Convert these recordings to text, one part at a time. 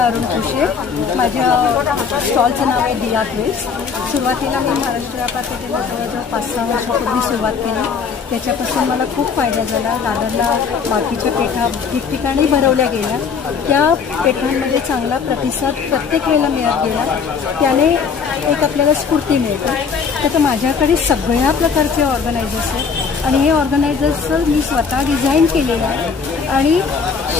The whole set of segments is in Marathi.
अरुण कुशे. माझ्या स्टॉलचं नाव आहे दिया क्वेल्स. सुरुवातीला मी महाराष्ट्र पार्टीला जवळजवळ 5-6 वर्षापूर्वी सुरुवात केली. त्याच्यापासून मला खूप फायदा झाला. दादरला बाकीच्या पेठा ठिकठिकाणी भरवल्या गेल्या. त्या पेठांमध्ये चांगला प्रतिसाद प्रत्येक वेळेला मिळत गेला. त्याने एक आपल्याला स्फूर्ती मिळते. तर माझ्याकडे सगळ्या प्रकारचे ऑर्गनायझर्स आहेत आणि हे ऑर्गनायझर्स मी स्वतः डिझाईन केलेलं आहे. आणि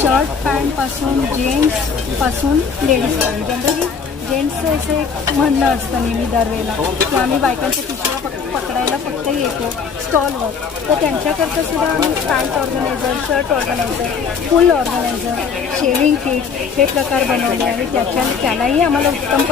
शर्ट पॅन्टपासून जेंट्सपासून लेडीजपर्यंत जनरली जेंट्सचं असं एक म्हणणं असतं नेहमी दरवेळेला की आम्ही बायकांच्या पिशव्या पकडायला फक्त येतो स्टॉलवर. तर त्यांच्याकरता सुद्धा आम्ही पॅन्ट ऑर्गनायझर, शर्ट ऑर्गनायझर, फुल ऑर्गनायझर, शेविंग किट हे प्रकार बनवले आणि त्यालाही आम्हाला उत्तम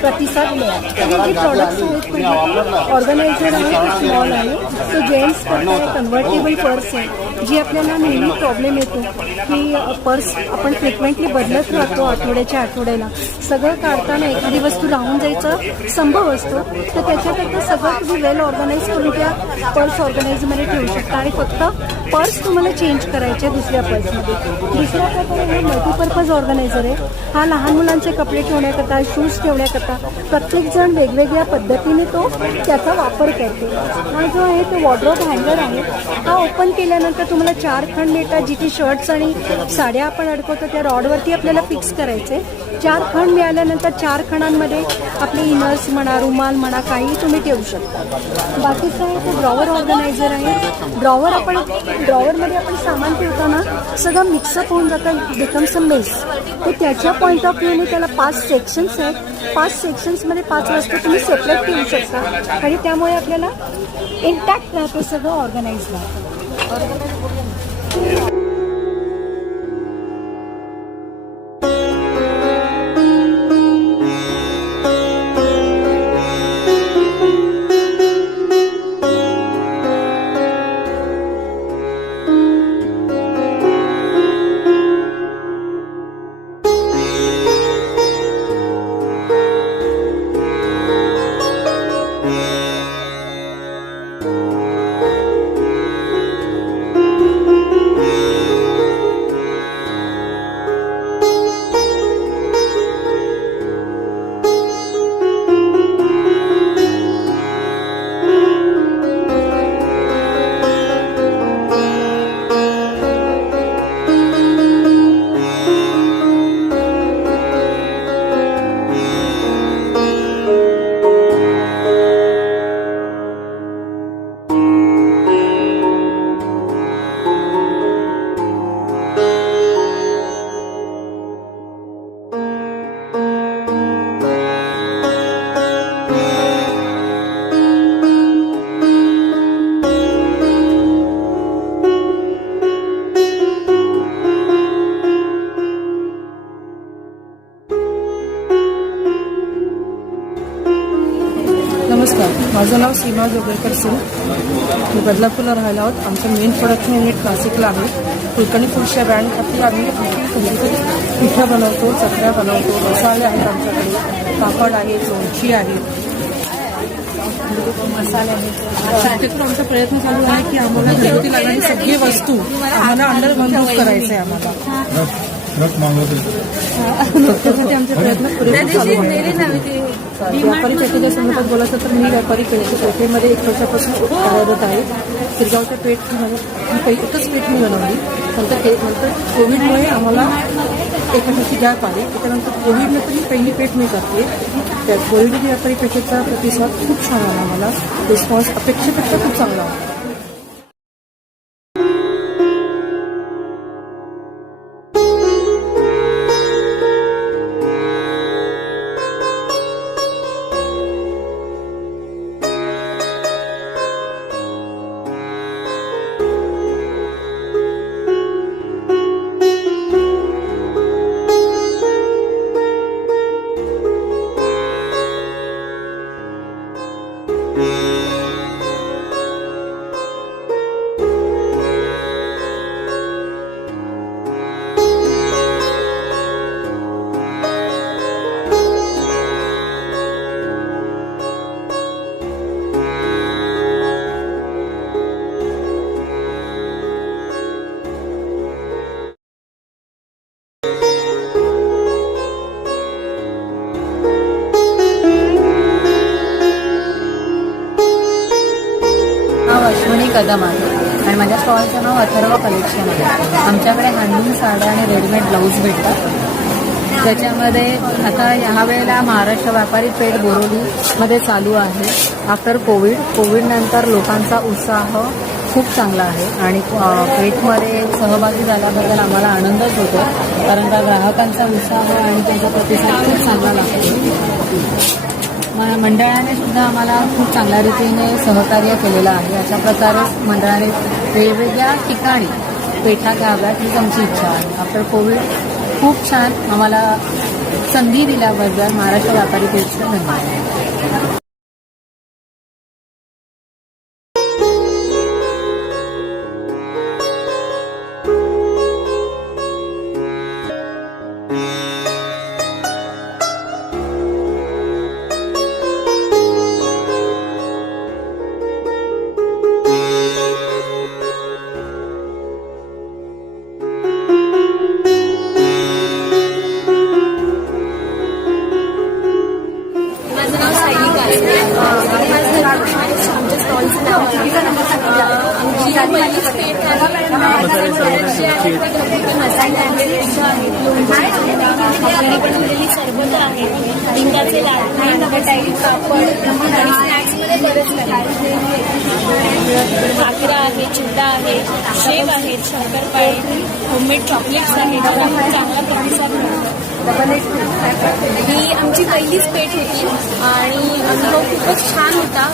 प्रतिसाद मिळाला. आणि जे प्रॉडक्ट्स आहेत म्हणजे ऑर्गनायझर आहे तो स्मॉल आहे. तो जेंट्स करता कन्व्हर्टेबल पर्स आहे जी आपल्याला नेहमी प्रॉब्लेम येतो की पर्स आपण फ्रिक्वेंटली बदलत राहतो आठवड्याला. सगळं काढताना एखादी वस्तू राहून जायचा संभव असतो. तर त्याच्याकरता सगळं तुम्ही वेल ऑर्गनाईज करून त्या पर्स ऑर्गनाईजमध्ये ठेवू शकता आणि फक्त पर्स तुम्हाला चेंज करायचे दुसऱ्या पर्समध्ये. दुसऱ्या प्रकारे हा मल्टीपर्पज ऑर्गनायझर आहे. हा लहान मुलांचे कपडे ठेवण्याकरता, शूज ठेवण्याकरता प्रत्येकजण वेगवेगळ्या पद्धतीने तो त्याचा वापर करतो. हा जो आहे तो वॉर्डरोब हँगर आहे. हा ओपन केल्यानंतर तुम्हाला 4 खंड मिळतात. जिथे शर्ट्स आणि साड्या आपण अडकवतो त्या रॉडवरती आपल्याला फिक्स करायचे. 4 खंड मिळाल्यानंतर 4 खणांमध्ये आपले इनर्स म्हणा, रुमाल म्हणा, काही तुम्ही ठेवू शकता. बाकीचं आहे तो ड्रॉवर ऑर्गनायझर आहे. ड्रॉवरमध्ये आपण सामान ठेवताना सगळं मिक्सअप होऊन जातं, बिकम्स अ मेस. तर त्याच्या पॉईंट ऑफ व्ह्यूने त्याला 5 सेक्शन्स आहेत. 5 सेक्शन्समध्ये 5 वस्तू तुम्ही सेपरेट ठेवू शकता आणि त्यामुळे आपल्याला इंटॅक्ट राहतं, सगळं ऑर्गनाईज राहतं. नमस्कार, माझं नाव सीमा जोगळेकर सिंग. मी बदलापूरला राहायला आहोत. आमचं मेन प्रोडक्शन युनिट नाशिकला आहे. कुलकर्णी फूड्सच्या ब्रँडसाठी आम्ही पिठं बनवतो, चकल्या बनवतो, मसाले आहेत आमच्याकडे, पापड आहे, लोणची आहे, मसाले आहेत. शक्यतो आमचा प्रयत्न चालू आहे की आम्हाला घरगुती लागणारी सगळी वस्तू आम्हाला अंडर बंदूक करायचं आहे. आम्हाला त्यासाठी आमचे प्रयत्न पुरेसे चालू आहेत. व्यापारी पेठेच्या संदर्भात बोलायचं तर मी व्यापारी पेठेमध्ये 1 वर्षापासून कार्यरत आहे. शिरगावच्या पेठमध्ये एकच पेठ मी बनवली. नंतर कोविडमुळे आम्हाला एका वर्षी गॅप आली. त्याच्यानंतर कोविडनंतर ही पहिली पेठ मी करते. त्या कोविड व्यापारी पेठेचा प्रतिसाद खूप छान आला. आम्हाला रिस्पॉन्स अपेक्षेपेक्षा खूप चांगला होता. नाव अश्विनी कदम आहे आणि माझ्या स्टॉलचं नाव अथर्व कलेक्शन आहे. आमच्याकडे हँडलूम साड्या आणि रेडीमेड ब्लाऊज भेटतात. त्याच्यामध्ये आता ह्या वेळेला महाराष्ट्र व्यापारी पेठ बोरोलीमध्ये चालू आहे. आफ्टर कोविडनंतर लोकांचा उत्साह खूप चांगला आहे आणि पेठमध्ये सहभागी झाल्याबद्दल आम्हाला आनंदच होतो, कारण का ग्राहकांचा उत्साह आणि त्यांचा प्रतिसाद खूप चांगला लागतो. मंडळाने सुद्धा आम्हाला खूप चांगल्या रीतीने सहकार्य केलेलं आहे. अशा प्रकारे मंडळाने वेगवेगळ्या ठिकाणी पेठा घ्याव्यात हीच आमची इच्छा आहे. आफ्टर कोविड खूप छान आम्हाला संधी दिल्याबद्दल महाराष्ट्र व्यापारी पेठचे धन्यवाद. बनवलेली सरबत आहे, लिंगाचे लाडू, पापड, स्नॅक्समध्ये बरेच भाकरा आहे, चिवडा आहे, शेव आहेत, शंकरपाळे, होममेड चॉकलेट्स आहेत, ज्याला खूप चांगला प्रतिसाद मिळतो. ही आमची पहिलीच पेठ होती आणि अनुभव खूपच छान होता.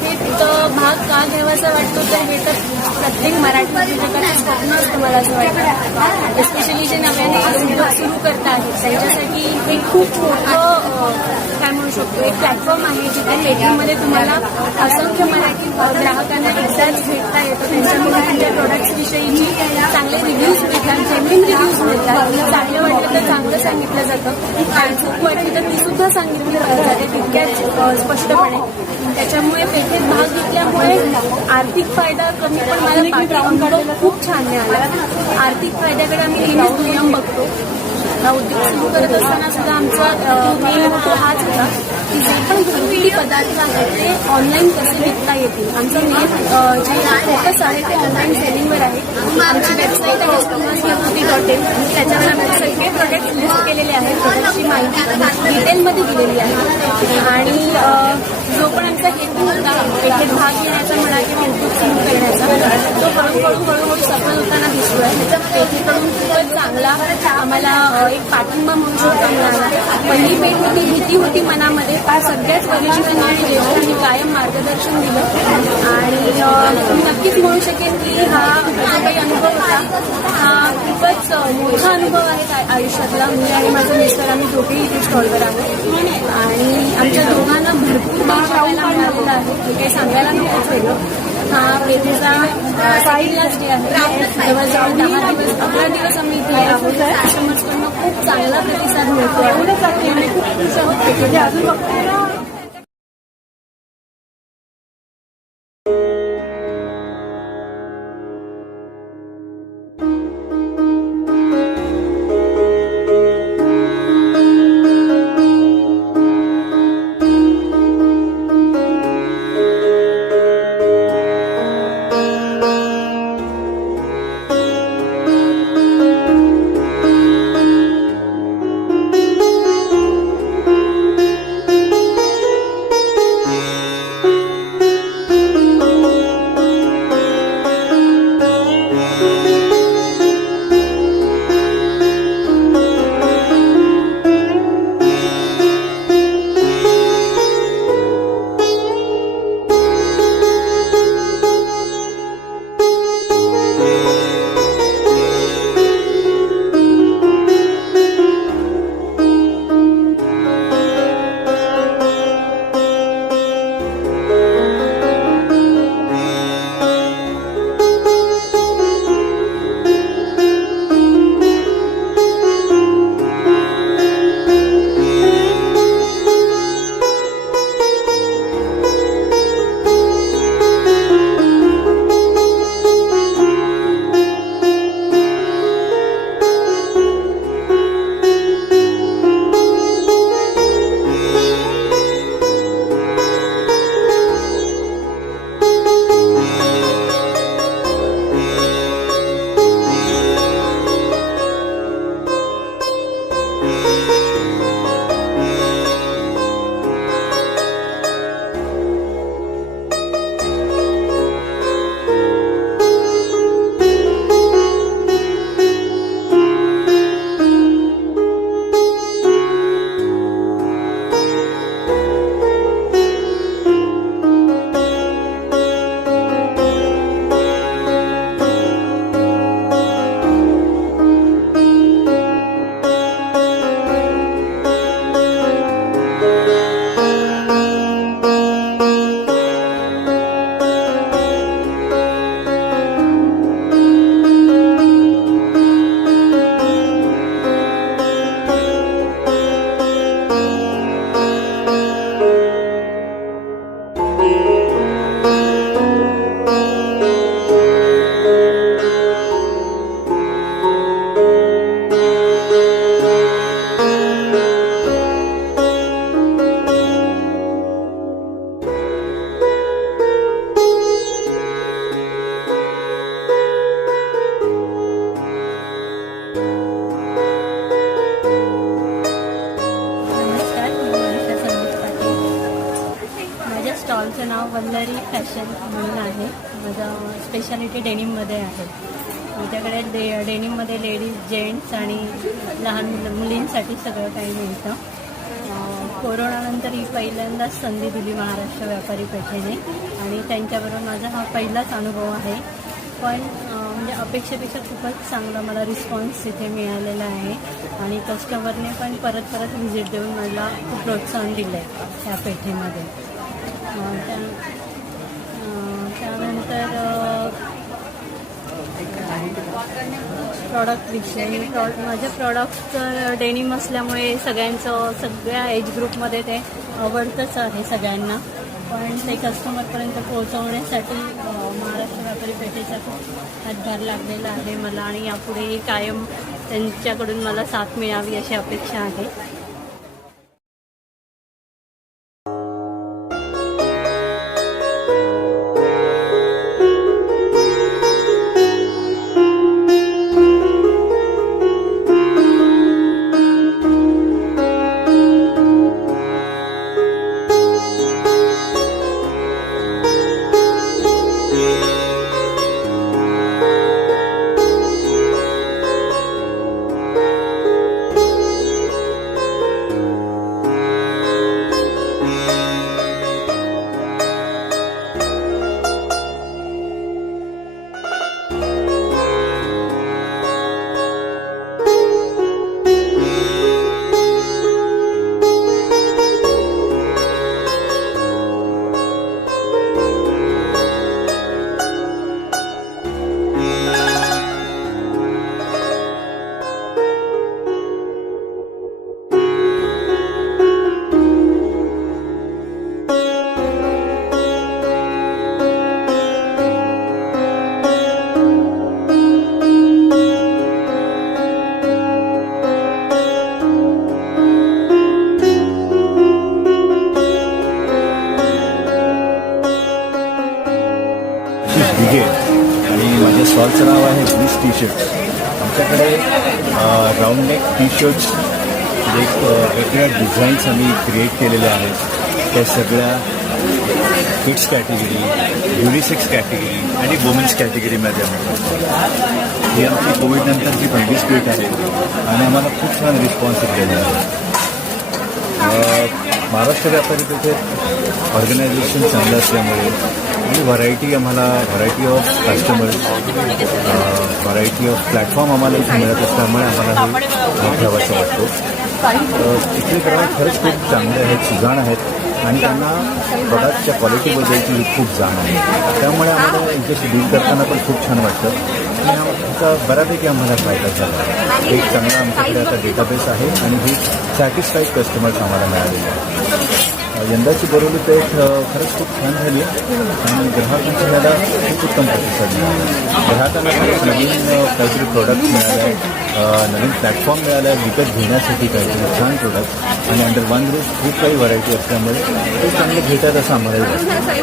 पेठेत भाग का घ्यावासा वाटतो तर हे तर प्रत्येक मराठी उद्योजकाचं स्वप्न असतं मला असं वाटतं. एस्पेशली जे नव्याने उद्योग सुरू करत आहेत त्यांच्यासाठी हे खूप मोठं काय म्हणू शकतो एक प्लॅटफॉर्म आहे, जिथे पेठेमध्ये तुम्हाला असंख्य मराठी ग्राहकांना एकदाच भेटता येतं. त्यांच्यामुळे त्यांच्या प्रोडक्ट्सविषयीची चांगले रिव्ह्यूज मिळतात, जेन्युइन रिव्ह्यूज मिळतात. चांगलं वाटलं तर चांगलं सांगितलं जातं आणि चूक वाटली तर ती सुद्धा सांगितली जाते तितक्याच स्पष्टपणे. त्याच्यामुळे पेठेत भाग घेतल्यामुळे आर्थिक फायदा कमी पण मला बाकी अनुभव खूप छान मिळाला. आर्थिक फायद्याकडे आम्ही नेहमीच दुय्यम बघतो. उद्योग सुरू करत असताना सुद्धा आमचा मेन मोठा हाच होता की जे पण घरगुती पदार्थ आहेत ते ऑनलाईन कसे विकता येतील. आमचं मेन जे फोकस आहे ते ऑनलाईन सेलिंगवर आहे. आमची वेबसाईट आहे customers.in, त्याच्यावर आमचे सगळे प्रोडक्ट लिस्ट केलेले आहेत. प्रोडक्टची माहिती डिटेलमध्ये दिलेली आहे आणि जो पण आमचा हेतू होता पेठेत भाग घेण्याचा म्हणा किंवा उद्योग सुरू करण्याचा तो हळूहळू सफल होताना दिसतोय. पेठेकडून खूपच चांगला आम्हाला एक पाठिंबा म्हणू शकतो मिळाला. पहिली पेठ होती, भीती होती मनामध्ये, सगळ्याच वरिष्ठांनी आणि ज्येष्ठांनी कायम मार्गदर्शन दिलं आणि मी नक्कीच म्हणू शकेन की हा जो काही अनुभव होता हा खूपच मोठा अनुभव आहे आयुष्यातला. मी आणि माझं मिस्टर आम्ही दोघेही इथे स्टॉलवर आहोत आणि आमच्या दोघांना भरपूर शिकायला मिळालेलं आहे. हे काही सांगायला नकोच वेगळं. हा पेठेचा पहिलाच डे आहे. जवळजवळ 10 दिवस 11 दिवस आम्ही इथे आहोत. कस्टमर्सकडनं खूप चांगला प्रतिसाद मिळतो आणि खूप खुश आहोत पेठेच्या. स्टॉलचं नाव वल्लरी फॅशन म्हणून आहे. माझं स्पेशालिटी डेनिममध्ये आहे. माझ्याकडे डेनिममध्ये लेडीज, जेंट्स आणि लहान मुलींसाठी सगळं काही मिळतं. कोरोनानंतर ही पहिल्यांदाच संधी दिली महाराष्ट्र व्यापारी पेठेने आणि त्यांच्याबरोबर माझा हा पहिलाच अनुभव आहे. पण म्हणजे अपेक्षेपेक्षा खूपच चांगला मला रिस्पॉन्स इथे मिळालेला आहे आणि कस्टमरने पण परत परत व्हिजिट देऊन मला खूप प्रोत्साहन दिलं आहे त्या पेठेमध्ये. त्यानंतर प्रॉडक्टविषयी माझ्या प्रॉडक्टचं डेनिम असल्यामुळे सगळ्या एज ग्रुपमध्ये ते आवडतंच आहे सगळ्यांना. पण ते कस्टमरपर्यंत पोहोचवण्यासाठी महाराष्ट्र व्यापारी पेठेचा खूप हातभार लागलेला आहे मला आणि यापुढे कायम त्यांच्याकडून मला साथ मिळावी अशी अपेक्षा आहे. आणि माझ्या स्टॉलचं नाव आहे ब्लिस टी शर्ट्स. आमच्याकडे राऊंड नेक टी शर्ट्स जे वेगवेगळ्या डिझाईन्स आम्ही क्रिएट केलेल्या आहेत. त्या सगळ्या किड्स कॅटेगरी, युनिसेक्स कॅटेगरी आणि वुमेन्स कॅटेगरीमध्ये मिळतात. ही आमची कोविडनंतरची पहिली स्पीट आहे आणि आम्हाला खूप छान रिस्पॉन्स दिलेला आहे. महाराष्ट्र व्यापारी पेठेत ऑर्गनायझेशन चांगलं असल्यामुळे आणि variety of customers, variety of platform आम्हाला इथे मिळत असल्यामुळे आम्हाला हे घ्यावंसं वाटतो. इथले ग्राहक खरंच खूप चांगले आहेत, सुजाण आहेत आणि त्यांना प्रोडक्टच्या क्वालिटीबद्दलची खूप जाण आहे. त्यामुळे आम्हाला यांच्याशी डील करताना पण खूप छान वाटतं आणि ह्याचा बऱ्यापैकी आम्हाला फायदा झाला. एक चांगला आमच्याकडे आता डेटाबेस आहे आणि ही सॅटिस्फाईड कस्टमर्स आम्हाला मिळालेले आहेत. यंदाची बोरिवली पेठ खरंच खूप छान झाली आणि ग्राहकांच्या ह्याला खूप उत्तम प्रतिसाद मिळाला. ग्राहकांना खरंच नवीन काहीतरी प्रोडक्ट मिळाले आहेत, नवीन प्लॅटफॉर्म मिळाला आहे विकत घेण्यासाठी काहीतरी छान प्रोडक्ट आणि अंडर वन रूफ खूप काही व्हरायटी असल्यामुळे ते चांगले घेतात असं आम्हालाही वाटतं.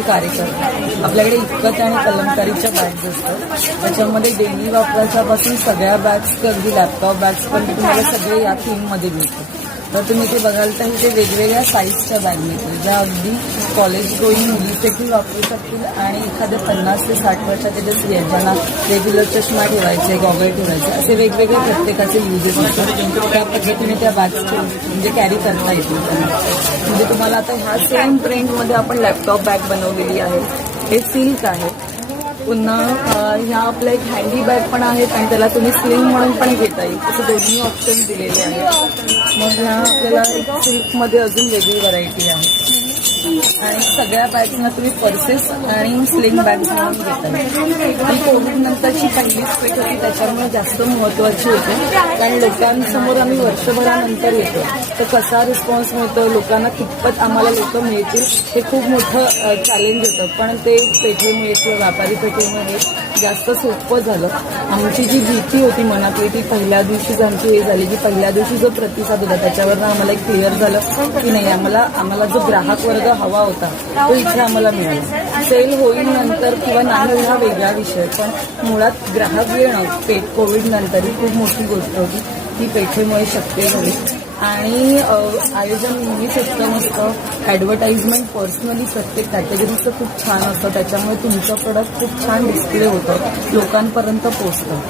टेक्निकल कार्य करतो. आपल्याकडे इतकत आणि कलमकारीच्या बॅग्स असतात. त्याच्यामध्ये डेली वापराच्यापासून सगळ्या बॅग्स अगदी लॅपटॉप बॅग्स पण तुम्हाला सगळे या थीममध्ये मिळतात. तर तुम्ही ते बघाल तर इथे वेगवेगळ्या साईजच्या बॅग मिळतील, ज्या अगदी कॉलेज गोईंग मुलीदेखील वापरू शकतील आणि एखाद्या 50 ते 60 वर्षाचे जे स्त्री आहेत ज्यांना रेग्युलर चष्मा ठेवायचे, गॉगल ठेवायचे, असे वेगवेगळे प्रत्येकाचे युजेस असतात. त्या पद्धतीने त्या बॅग्स म्हणजे कॅरी करता येतील त्यांना. म्हणजे तुम्हाला आता ह्या सेम ट्रेंडमध्ये आपण लॅपटॉप बॅग बनवलेली आहे. हे सिल्क आहे. पुन्हा ह्या आपल्या एक हँडी बॅग पण आहेत आणि त्याला तुम्ही स्लिंग म्हणून पण घेता येईल, असे दोन्ही ऑप्शन दिलेले आहेत. मग ह्या आपल्याला एक सिल्कमध्ये अजून वेगळी व्हरायटी आहे आणि सगळ्या बॅग्सना तुम्ही पर्सेस आणि स्लिंग बॅग्स म्हणून घेता येईल. ही कोविड नंतरची पहिलीच पेठ होती, त्याच्यामुळे जास्त महत्त्वाची होती, कारण लोकांसमोर आम्ही वर्षभरानंतर येतो तर कसा रिस्पॉन्स मिळतो, लोकांना कितपत आम्हाला लोक मिळतील, हे खूप मोठं चॅलेंज होतं. पण ते पेठेमुळे किंवा व्यापारी पेठेमुळे जास्त सोपं झालं. आमची जी भीती होती मनातली ती पहिल्या दिवशीच आमची हे झाली की पहिल्या दिवशी जो प्रतिसाद होता त्याच्यावरनं आम्हाला एक क्लिअर झालं की नाही, आम्हाला जो ग्राहक वर्ग हवा होता तो इथे आम्हाला मिळाला. सेल होईल नंतर किंवा नाही होईल हा वेगळा विषय, पण मुळात ग्राहक येणं कोविड नंतर ही खूप मोठी गोष्ट होती, ती पेठेमुळे शक्य झाली. आणि आयोजन नेहमीच उत्तम असतं. ॲडव्हर्टाइजमेंट पर्सनली प्रत्येक कॅटेगरीचं खूप छान असतं, त्याच्यामुळे तुमचं प्रोडक्ट खूप छान डिस्प्ले होतं, लोकांपर्यंत पोचतं.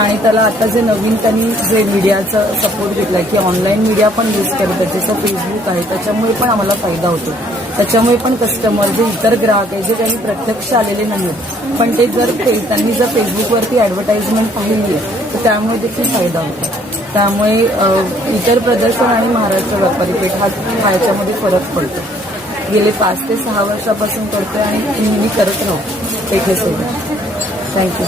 आणि त्याला आता जे नवीन त्यांनी जे मीडियाचा सपोर्ट घेतला की ऑनलाईन मीडिया पण यूज करतात, जसं फेसबुक आहे, त्याच्यामुळे पण आम्हाला फायदा होतो. त्याच्यामुळे पण कस्टमर जे इतर ग्राहक आहे जे त्यांनी प्रत्यक्ष आलेले नाहीत पण ते त्यांनी जर फेसबुकवरती ॲडव्हर्टाइजमेंट पाहिली आहे तर त्यामुळे देखील फायदा होतो. त्यामुळे इतर प्रदर्शन आणि महाराष्ट्र व्यापारी पेठ हा याच्यामध्ये फरक पडतो. गेले 5 ते 6 वर्षापासून करतोय आणि नेहमी करत राहू पेठेसोबत. थँक्यू.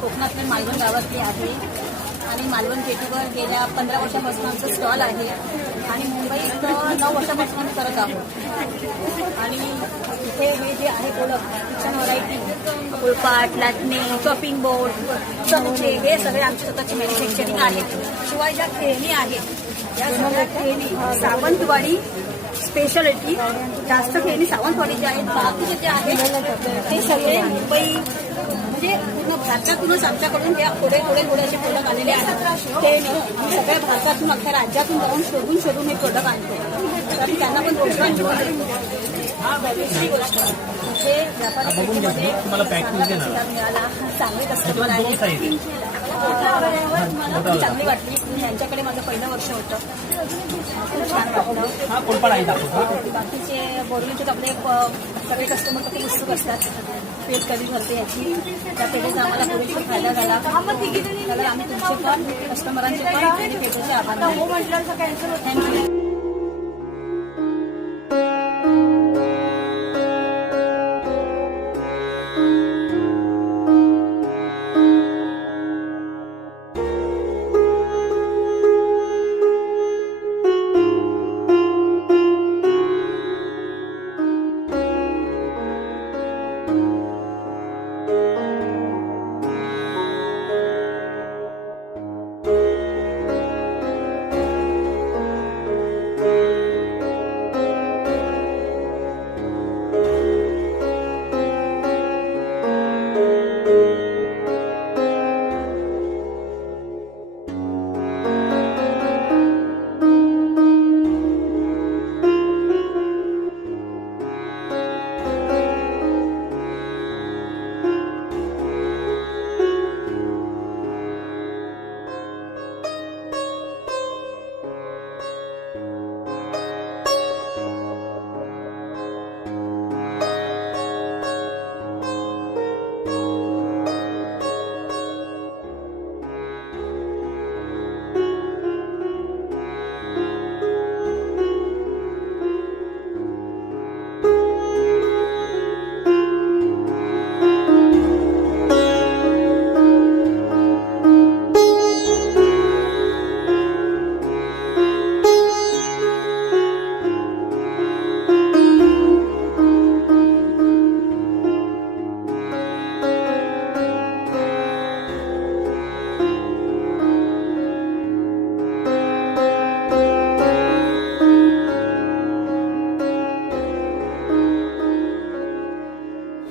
कोकणातल्या मालवण गावातली आहे आणि मालवण पेठेवर गेल्या 15 वर्षापासून आमचं स्टॉल आहे आणि मुंबईत 9 वर्षापासून आम्ही करत आहोत. आणि इथे हे जे आहे प्रोडक्ट किचन व्हरायटी, पोळपाट, लाटणे, चॉपिंग बोर्ड, चमचे, हे सगळे आमची स्वतःची मॅन्युफॅक्चरिंग आहे. शिवाय ज्या खेळणी आहेत या सगळ्या खेळणी सावंतवाडी स्पेशालिटी, जास्त खेळणी सावंतवाडीचे आहेत. बाकीचे जे आहेत ते सगळे मुंबई म्हणजे पूर्ण भारतातूनच आमच्याकडून त्या थोडे असे प्रोडक्ट आलेले आहेत. ते सगळ्या भारतातून अख्ख्या राज्यातून जाऊन शोधून हे प्रोडक्ट आणतो तर त्यांना पण रोजगार दुसरी गोष्ट हे व्यापारी मिळाला. चांगले कस्टमर आहेत, मला चांगली वाटली. यांच्याकडे माझं पहिलं वर्ष होतं, खूप छान वाटलं. बाकीचे बोरिवलीचे आपले सगळे कस्टमर किती उत्सुक असतात पेठ कधी भरते याची, त्या पेठेचा आम्हाला पुरेपूर फायदा झाला. तर आम्ही तुमचे पण कस्टमरांचे पण आणि पेठेचे आभार. थँक्यू.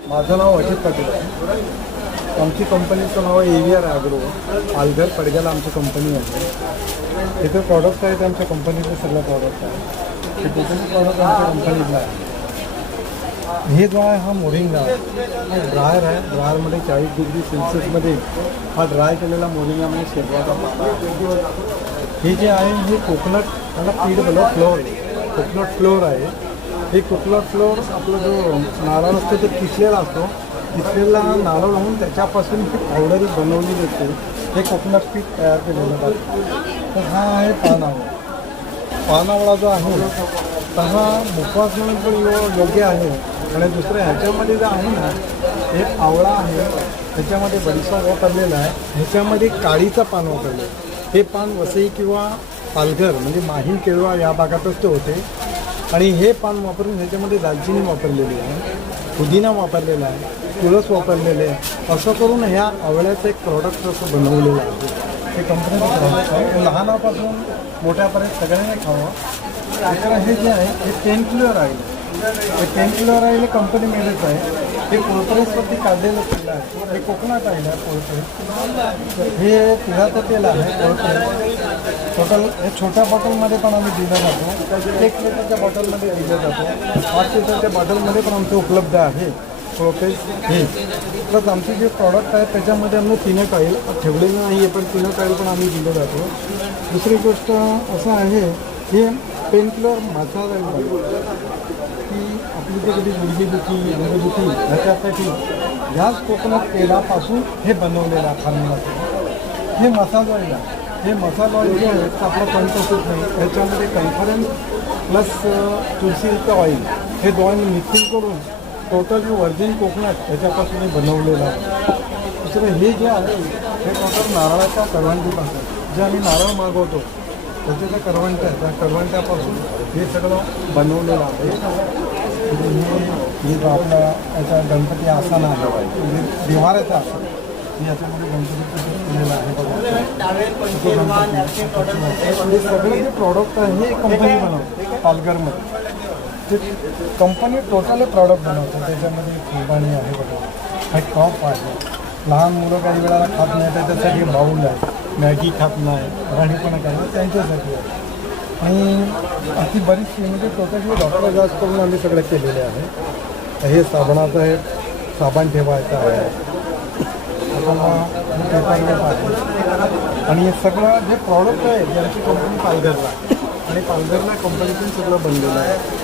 माझं नाव अजित पाटील आहे. आमची कंपनीचं नाव AVR ॲग्रो, पालघर पडग्याला आमची कंपनी आहे. इथे प्रॉडक्ट आहेत आमच्या कंपनीचे सगळे प्रॉडक्ट आहे. हे कुठले प्रॉडक्ट आमच्या कंपनीतला आहे. हे जो आहे हा मोरिंगा हा ड्रायर आहे. ड्रायरमध्ये 40 डिग्री सेल्सिअसमध्ये हा ड्राय केलेला मोरिंगा म्हणजे शेरवाचा पाला. हे जे आहे हे कोकोनट त्याला पीठ बोलव फ्लोअर, कोकोनट फ्लोअर आहे. हे कोकोनट फ्लोअर आपला जो नारळ असतो तो किसलेला असतो. किसलेला नारळ लावून त्याच्यापासून ही पावडर बनवली जाते. हे कोकोनट पीठ तयार केलेलं आहे. तर हा आहे पानावळा. पानावळा जो आहे तर हा मुखवास म्हणून पण योग्य आहे. आणि दुसरं ह्याच्यामध्ये जे आहे ना हे आवळा आहे, ह्याच्यामध्ये बरिसा वापरलेला आहे. ह्याच्यामध्ये काळीचं पान वापरलं आहे. हे पान वसई किंवा पालघर म्हणजे माहीम केळवा या भागातच ते होते. आणि हे पान वापरून ह्याच्यामध्ये दालचिनी वापरलेली आहे, पुदिना वापरलेला आहे, तुळस वापरलेले आहे. असं करून ह्या आवळ्याचं एक प्रॉडक्ट असं बनवलेलं आहे. हे कंपनीचं प्रॉडक्ट आहे. लहानापासून मोठ्यापर्यंत सगळ्यांनी खावं. दुसरं हे जे आहे हे 10 किलो राहील. हे 10 किलो राहील कंपनी मेडच आहे. हे कोळपरेसवरती काढलेलं तेल आहे. हे कोकणात आहे कोळपरेस. हे तिळाचं तेल आहे कोळपरेस. टोटल हे छोट्या बॉटलमध्ये पण आम्ही दिलं जातो. 1 लिटरच्या बॉटलमध्ये दिलं जातो. 5 लिटरच्या बॉटलमध्ये पण आमचं उपलब्ध आहे कोळपरेस. हे प्लस आमचे जे प्रॉडक्ट आहेत त्याच्यामध्ये आम्ही तिनक ऑइल ठेवलेलं नाही आहे, पण तिनक ऑइल पण आम्ही दिलं जातो. दुसरी गोष्ट असं आहे हे पेन किलर मसाला की आपली जे कधी गुडघेदुखी अंगदुखी ह्याच्यासाठी ह्याच कोकोनट तेलापासून हे बनवलेलं आहे फॉर्म्युला. हे मसाला ऑइल आहे. हे मसाला ऑइल जे आहे तर आपलं पंचसूत नाही, ह्याच्यामध्ये कन्फरन्स प्लस तुळशीचं ऑइल हे दोन मिक्सिंग करून टोटल जे व्हर्जिन कोकोनट ह्याच्यापासून हे बनवलेलं आहे. दुसरं हे जे आहे हे टोटल नारळाच्या करवंटीपासून जे आम्ही नारळ मागवतो त्याचे जे करवंट्या त्या करवंट्यापासून हे सगळं बनवलेलं आहे. हे जो आपला याचा गणपती आसन आहे म्हणजे दिवाराचं आसन हे याच्यामध्ये गणपतीचं केलेलं आहे बघा. हे सगळे जे प्रॉडक्ट आहे हे कंपनी बनवते पालघरमध्ये. ते कंपनी टोटल प्रॉडक्ट बनवते. त्याच्यामध्ये फुलबाणी आहे बघा, हा टॉप आहे. लहान मुलं काही वेळेला खात नाही त्याच्यासाठी बाऊल आहे. मॅगी खात नाही, राणीपणा काय त्यांच्यासाठी आहे. आणि अशी बरीचशी म्हणजे टोटली डॉक्टर जास्त करून आम्ही सगळं केलेले आहे. हे साबणाचं आहे, साबण ठेवायचं आहे, पेपरवेट आहे. आणि हे सगळं जे प्रॉडक्ट आहे जे आमची कंपनी पालघरला आणि पालघरला कंपनीतून सगळं बनलेलं आहे.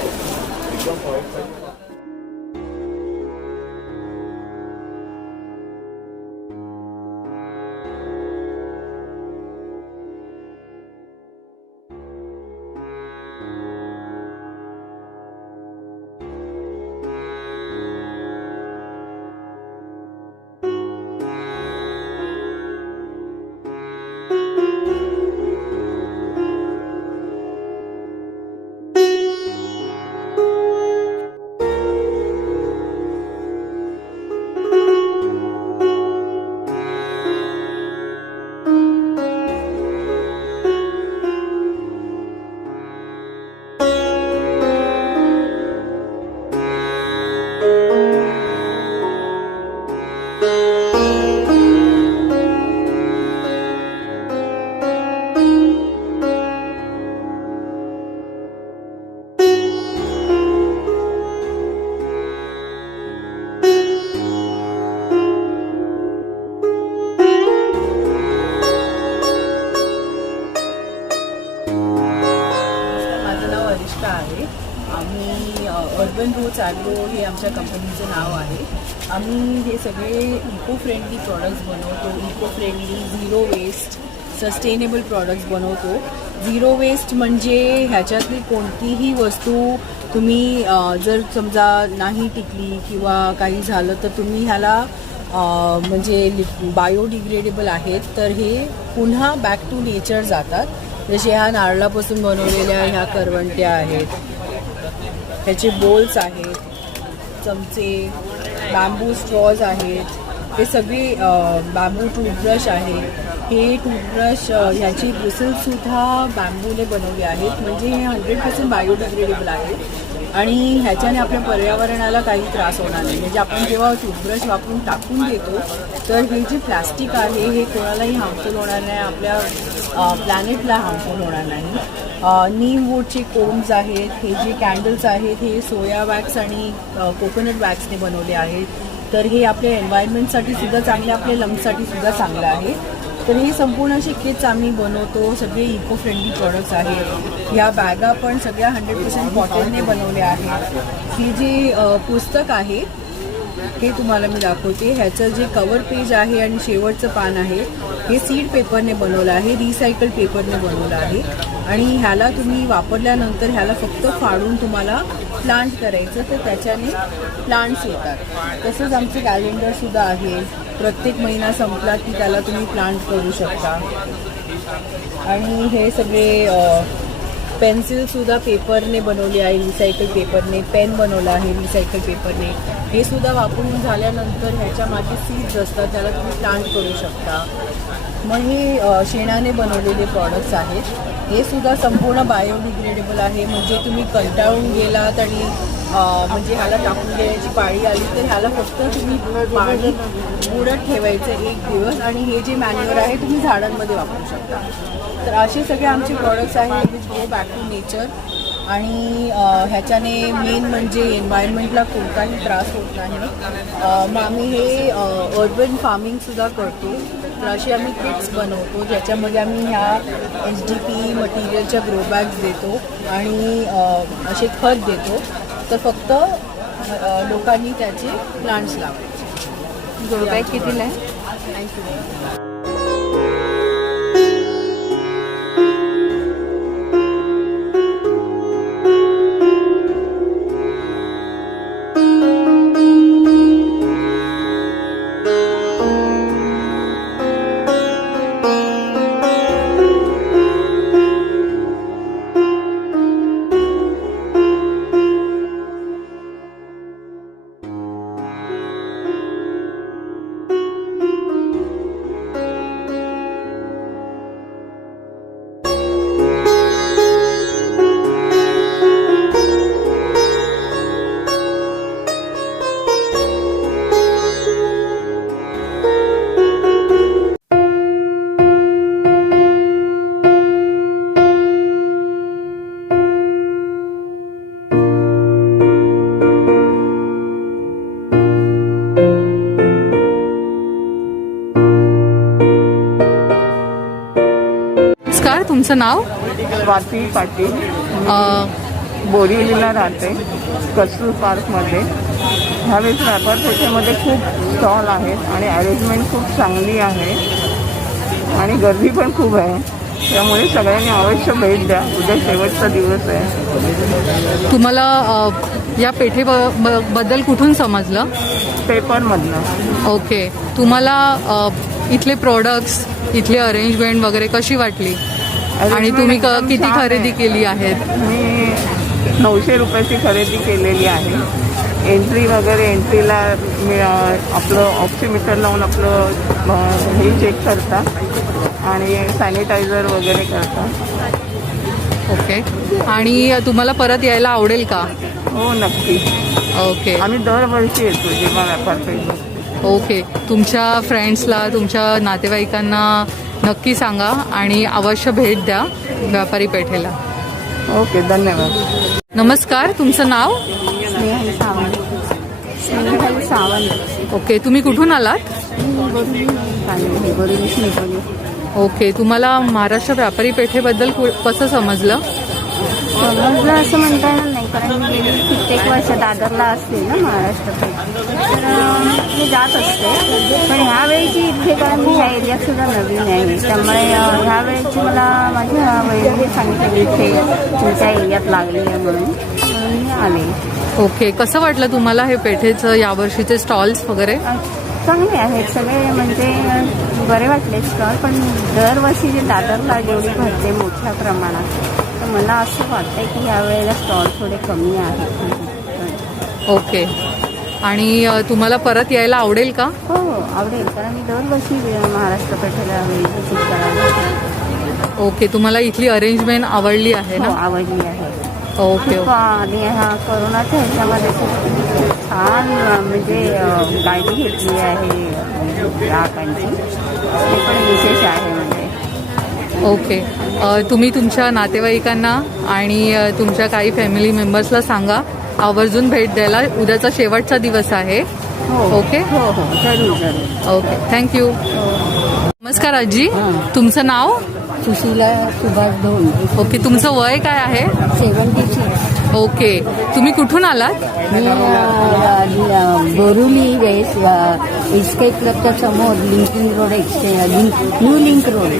आहे. आम्ही अर्बन रूट्स ॲग्रो हे आमच्या कंपनीचं नाव आहे. आम्ही हे सगळे इको फ्रेंडली प्रॉडक्ट्स बनवतो. Eco friendly, zero waste, sustainable products बनवतो. झिरो वेस्ट म्हणजे ह्याच्यातली कोणतीही वस्तू तुम्ही जर समजा नाही टिकली किंवा काही झालं तर तुम्ही ह्याला म्हणजे बायोडिग्रेडेबल आहेत तर हे पुन्हा बॅक टू नेचर जातात. जसे ह्या नारळापासून बनवलेल्या ह्या करवंट्या आहेत, ह्याचे बोल्स आहेत, चमचे, बॅम्बू स्ट्रॉज आहेत, हे सगळे बॅम्बू टूथब्रश आहे. हे टूथब्रश ह्याची ब्रिसल्ससुद्धा बॅम्बूने बनवले आहेत म्हणजे हे 100% बायोडिग्रेडेबल आहे. आणि ह्याच्याने आपल्या पर्यावरणाला काही त्रास होणार नाही. म्हणजे आपण जेव्हा टूथब्रश वापरून टाकून देतो तर हे जे प्लास्टिक आहे हे कोणालाही हार्मफुल होणार नाही, आपल्या प्लॅनेटला हार्मफुल होणार नाही. नीम वूडचे कोम्स आहेत, हे जे कॅन्डल्स आहेत हे सोया वॅक्स आणि कोकोनट वॅक्सने बनवले आहेत. तर हे आपल्या एन्व्हायरमेंटसाठी सुद्धा चांगले, आपल्या लंग्ससाठी सुद्धा चांगलं आहे. तर हे संपूर्ण असे किट्स आम्ही बनवतो, सगळे इको फ्रेंडली प्रॉडक्ट्स आहेत. ह्या बॅगा पण सगळ्या 100% कॉटनने बनवल्या आहेत. ही जे पुस्तक आहे हे तुम्हाला मी दाखवते. ह्याचं जे कवर पेज आहे आणि शेवटचं पान आहे हे सीड पेपरने बनवलं आहे, रिसायकल पेपरने बनवलं आहे. आणि ह्याला तुम्ही वापरल्यानंतर ह्याला फक्त फाडून तुम्हाला प्लांट करायचं, तर त्याच्याने प्लांट्स येतात. तसंच आमचे कॅलेंडरसुद्धा आहे, प्रत्येक महिना संपला की त्याला तुम्ही प्लांट करू शकता. आणि हे सगळे पेन्सिलसुद्धा पेपरने बनवली आहे, रिसायकल पेपरने. पेन बनवलं आहे रिसायकल पेपरने. हे सुद्धा वापरून झाल्यानंतर ह्याच्या मागे सीड्स असतात, त्याला तुम्ही प्लांट करू शकता. मग हे शेणाने बनवलेले प्रॉडक्ट्स आहेत. हे सुद्धा संपूर्ण बायोडिग्रेडेबल आहे. म्हणजे तुम्ही कंटाळून गेलात आणि म्हणजे ह्याला टाकून देण्याची पाळी आली तर ह्याला फक्त तुम्ही पाणी बुडत ठेवायचं 1 दिवस आणि हे जे मॅन्युअर आहे तुम्ही झाडांमध्ये वापरू शकता. तर असे सगळे आमचे प्रॉडक्ट्स आहेत which go back to nature. आणि ह्याच्याने मेन म्हणजे एन्व्हायरमेंटला कोणताही त्रास होत नाही. मग आम्ही हे अर्बन फार्मिंगसुद्धा करतो. तर असे आम्ही किट्स बनवतो ज्याच्यामध्ये आम्ही ह्या HDPE मटेरियलच्या ग्रो बॅग्स देतो आणि असे खत देतो. तर फक्त लोकांनी त्याचे प्लांट्स लावायचे. ग्रो बॅग कितीला आहे? थँक्यू. नमस्कार, तुमचं नाव? स्वाती पाटील, बोरिवलीला राहते, कस्तूर पार्कमध्ये. ह्यावेळेस व्यापार पेठेमध्ये खूप स्टॉल आहेत आणि अरेंजमेंट खूप चांगली आहे आणि गर्दी पण खूप आहे. त्यामुळे सगळ्यांनी अवश्य भेट द्या. उद्या शेवटचा दिवस आहे. तुम्हाला या पेठेबद्दल कुठून समजलं? पेपरमधनं. ओके. तुम्हाला इथले प्रोडक्ट्स, इथले अरेंजमेंट वगैरे कशी वाटली आणि तुम्ही किती खरेदी केली आहेत? मी 900 रुपयाची खरेदी केलेली आहे. एंट्री वगैरे, एंट्रीला मी आपलं ऑक्सिमीटर लावून आपलं हे चेक करता आणि सॅनिटायझर वगैरे करता. ओके. आणि तुम्हाला परत यायला आवडेल का? हो, नक्की. ओके. आम्ही दरवर्षी येतो जेव्हा व्यापार पेठ. ओके. तुमच्या फ्रेंड्सला, तुमच्या नातेवाईकांना नक्की सांगा आणि अवश्य भेट द्या व्यापारी पेठेला. ओके, धन्यवाद. नमस्कार, तुमचं नाव? स्नेहल सावंत. स्नेहल सावंत. ओके. तुम्ही कुठून आलात? ओके. तुम्हाला महाराष्ट्र व्यापारी पेठेबद्दल कसं समजलं? समजलं असं म्हणता येणार नाही, कारण मी गेली कित्येक वर्ष दादरला असते ना महाराष्ट्र पेठ, तर मी जात असते. पण ह्यावेळीची इथे, कारण मी ह्या एरियात सुद्धा नवीन आहे, त्यामुळे ह्यावेळेची मला माझ्या वडिलांनी सांगितलं इथे तुमच्या एरियात लागली आहे म्हणून मी आले. ओके. कसं वाटलं तुम्हाला हे पेठेचं यावर्षीचे स्टॉल्स वगैरे? चांगले आहेत सगळे, म्हणजे बरे वाटले स्टॉल. पण दरवर्षी जे दादरला जेवढी भरते मोठ्या प्रमाणात, तर मला असं वाटतंय की यावेळेला स्टॉल थोडे कमी आहेत. ओके. आणि तुम्हाला परत यायला आवडेल का? हो, आवडेल, कारण मी दरवर्षी महाराष्ट्र पेठेला व्हिजिट करायला. ओके. तुम्हाला इथली अरेंजमेंट आवडली आहे ना? आवडली आहे. Okay okay. आणि हा कोरोनाच्या ह्याच्यामध्ये खूप छान म्हणजे काळजी घेतली आहे ग्राहकांची. ते पण विशेष आहे म्हणजे. ओके. तुम्ही तुमच्या नातेवाईकांना आणि तुमच्या काही फॅमिली मेंबर्सला सांगा आवर्जून भेट द्यायला. उद्याचा शेवटचा दिवस आहे. हो ओके. हो हो जरूर जरूर. Okay, thank you. नमस्कार आजी, तुमचं नाव? सुशीला सुभाष धोन. ओके, तुमचं वय काय आहे? 76. ओके, तुम्ही कुठून आलात? मी बोरुली वेस्ट इस्केप क्लबच्या समोर linking road new link road.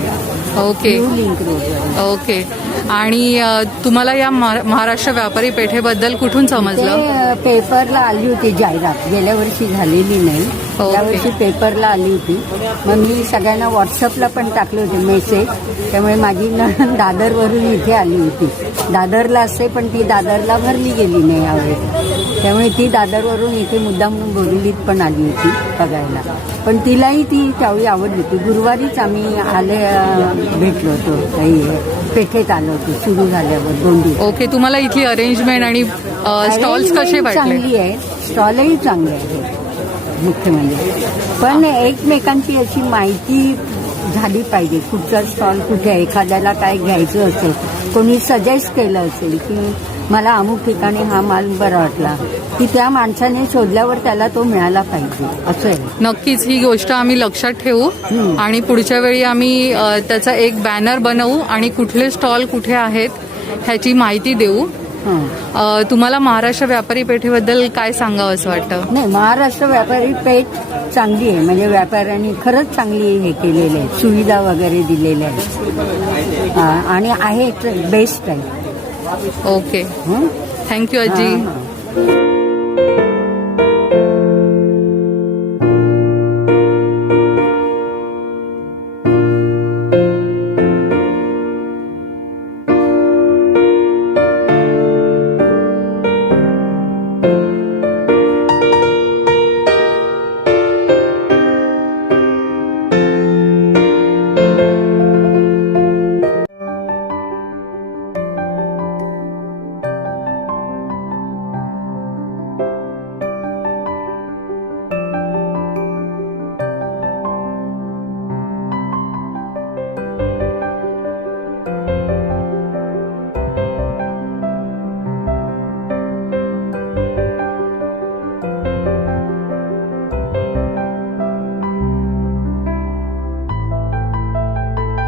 Okay new link road. Okay. आणि तुम्हाला या महाराष्ट्र व्यापारी पेठेबद्दल कुठून समजलं? ते पेपरला आली होती जाहिरात, गेल्या वर्षी झालेली नाही, ओके. यावर्षी पेपरला आली होती. मग मी सगळ्यांना व्हॉट्सअपला पण टाकले होते मेसेज. त्यामुळे माझी नणंद दादरवरून इथे आली होती. दादरला असते पण ती दादरला भरली गेली नाही यावेळी. त्यामुळे ती दादरवरून इथे मुद्दाम बोरिवलीत पण आली होती बघायला. पण तिलाही ती त्यावेळी आवडली होती. गुरुवारीच आम्ही भेटलो होतो, काही पेठेत आलो होतो सुरू झाल्यावर 2 दिवस. ओके, तुम्हाला इथली अरेंजमेंट आणि स्टॉल्स कसे वाटले? चांगली आहे, स्टॉलही चांगले आहे मुख्य म्हणजे. पण एकमेकांची अशी माहिती झाली पाहिजे. कुठचा स्टॉल कुठे आहे, एखाद्याला काय घ्यायचं असेल, कोणी सजेस्ट केलं असेल की मला अमुक ठिकाणी हा माल बरा वाटला, की त्या माणसाने शोधल्यावर त्याला तो मिळाला पाहिजे असं आहे. नक्कीच ही गोष्ट आम्ही लक्षात ठेवू आणि पुढच्या वेळी आम्ही त्याचा एक बॅनर बनवू आणि कुठले स्टॉल कुठे आहेत ह्याची माहिती देऊ. तुम्हाला महाराष्ट्र व्यापारी पेठेबद्दल काय सांगावं असं वाटतं? नाही, महाराष्ट्र व्यापारी पेठ चांगली आहे, म्हणजे व्यापाऱ्यांनी खरंच चांगली हे केलेले आहे, सुविधा वगैरे दिलेल्या आहेत आणि आहे बेस्ट आहे. ओके, थँक्यू आजी.